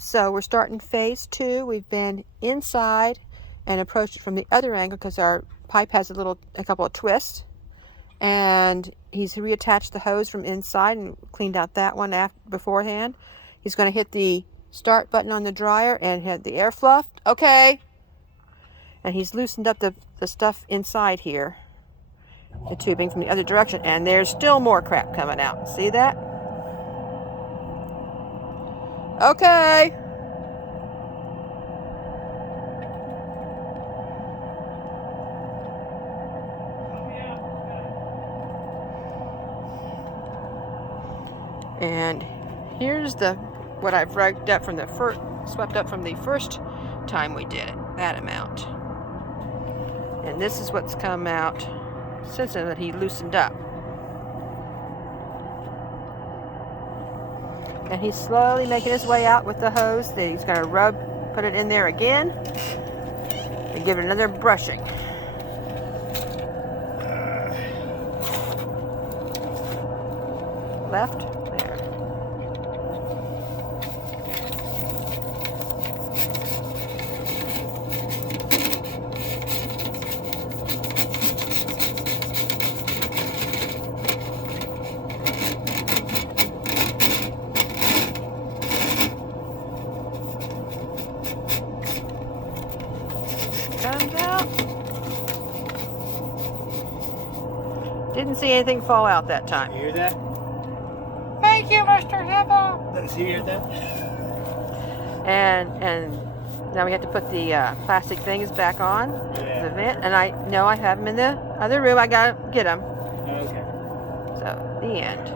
So we're starting phase 2. We've been inside and approached it from the other angle because our pipe has a couple of twists. And he's reattached the hose from inside and cleaned out that one beforehand. He's going to hit the start button on the dryer and hit the air fluff. Okay. And he's loosened up the stuff inside here, the tubing from the other direction, and there's still more crap coming out. See that? Okay. And here's what I've swept up from the first time we did it, that amount. And this is what's come out since then that he loosened up. And he's slowly making his way out with the hose. Then he's going to put it in there again, and give it another brushing. Left. Comes out. Didn't see anything fall out that time. You hear that? Thank you, Mr. Hippo. Did you hear that? And now we have to put the plastic things back on the vent. And I have them in the other room. I gotta get them. Okay. So the end.